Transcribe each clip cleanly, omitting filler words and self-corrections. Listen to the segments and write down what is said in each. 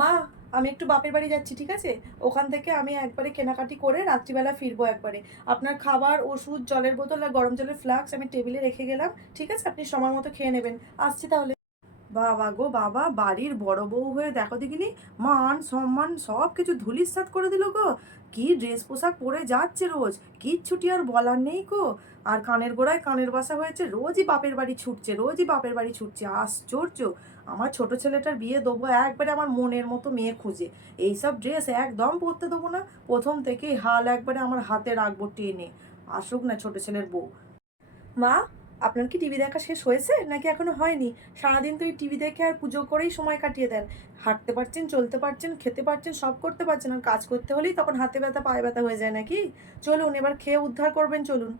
মা, আমি একটু বাপের বাড়ি যাচ্ছি, ঠিক আছে? ওখান থেকে আমি একবারে কেনাকাটি করে রাত্রিবেলা ফিরবো একবারে। আপনার খাবার, ওষুধ, জলের বোতল আর গরম জলের ফ্লাস্ক আমি টেবিলে রেখে গেলাম। ঠিক আছে? আপনি সময় মতো খেয়ে নেবেন। আসছি তাহলে। বাবা গো বাবা, বাড়ির বড় বউ হয়ে দেখো দেখিনি, মান সম্মান সব কিছু ধূলিসাৎ করে দিল গো। কি ড্রেস পোশাক পরে যাচ্ছে রোজ, কিচ্ছুটি আর বলার নেই গো। আর কানের গোড়ায় কানের বাসা হয়েছে, রোজই বাপের বাড়ি ছুটছে, রোজই বাপের বাড়ি ছুটছে, আশ্চর্য। আমার ছোট ছেলেটার বিয়ে দেবো একবারে আমার মনের মতো মেয়ে খুঁজে, এইসব ড্রেস একদম পরতে দেবো না। প্রথম থেকেই হাল একবারে আমার হাতে রাখবো টেনে। আসুক না ছোট ছেলের বউ। মা, আপনার কি টিভি দেখা শেষ হয়েছে নাকি এখনো হয়নি? সারাদিন তো এই টিভি দেখে আর পুজো করেই সময় কাটিয়ে দেন। হাঁটতে পারছেন, চলতে পারছেন, খেতে পারছেন, সব করতে পারছেন, আর কাজ করতে হলেই তখন হাতে ব্যথা পায়ে ব্যথা হয়ে যায় নাকি? চলুন এবার খেয়ে উদ্ধার করবেন, চলুন।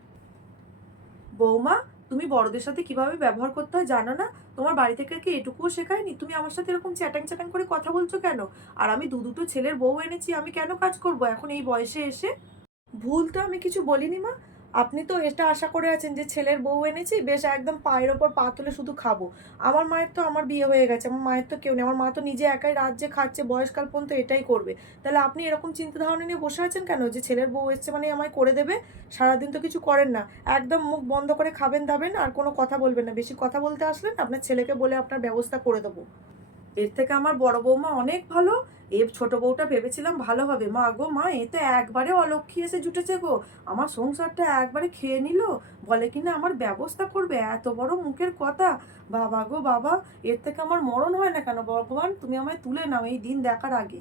বৌমা, তুমি বড়দের সাথে কিভাবে ব্যবহার করতে হয় জানো না? তোমার বাড়ি থেকে কি এটুকুও শেখায়নি? তুমি আমার সাথে এরকম চ্যাটাং চ্যাটাং করে কথা বলছো কেন? আর আমি দুটো ছেলের বউ এনেছি, আমি কেন কাজ করব এখন এই বয়সে এসে? ভুল তো আমি কিছু বলিনি মা। আপনি তো এটা আশা করে আছেন যে ছেলের বউ এনেছি, বেশ একদম পায়ের ওপর পা তুলে শুধু খাবো। আমার মায়ের তো, আমার বিয়ে হয়ে গেছে, আমার মায়ের তো কেউ নেই। আমার মা তো নিজে একাই রাজ্যে খাচ্ছে, বয়সকাল পর্যন্ত এটাই করবে। তাহলে আপনি এরকম চিন্তা ধারণা নিয়ে বসে আছেন কেন যে ছেলের বউ এসছে মানে আমায় করে দেবে? সারাদিন তো কিছু করেন না। একদম মুখ বন্ধ করে খাবেন দাবেন আর কোনো কথা বলবেন না। বেশি কথা বলতে আসলেন আপনার ছেলেকে বলে আপনার ব্যবস্থা করে দেবো। এর থেকে আমার বড় বৌমা অনেক ভালো। এ ছোট বউটা ভেবেছিলাম ভালো হবে, মা গো মা, এ তো একবারে অলক্ষী এসে জুটেছে গো। আমার সংসারটা একবারে খেয়ে নিল। বলে কিনা আমার ব্যবস্থা করবে, এত বড় মুখের কথা। বাবা গো বাবা, এর থেকে আমার মরণ হয় না কেন ভগবান, তুমি আমায় তুলে নাও এই দিন দেখার আগে।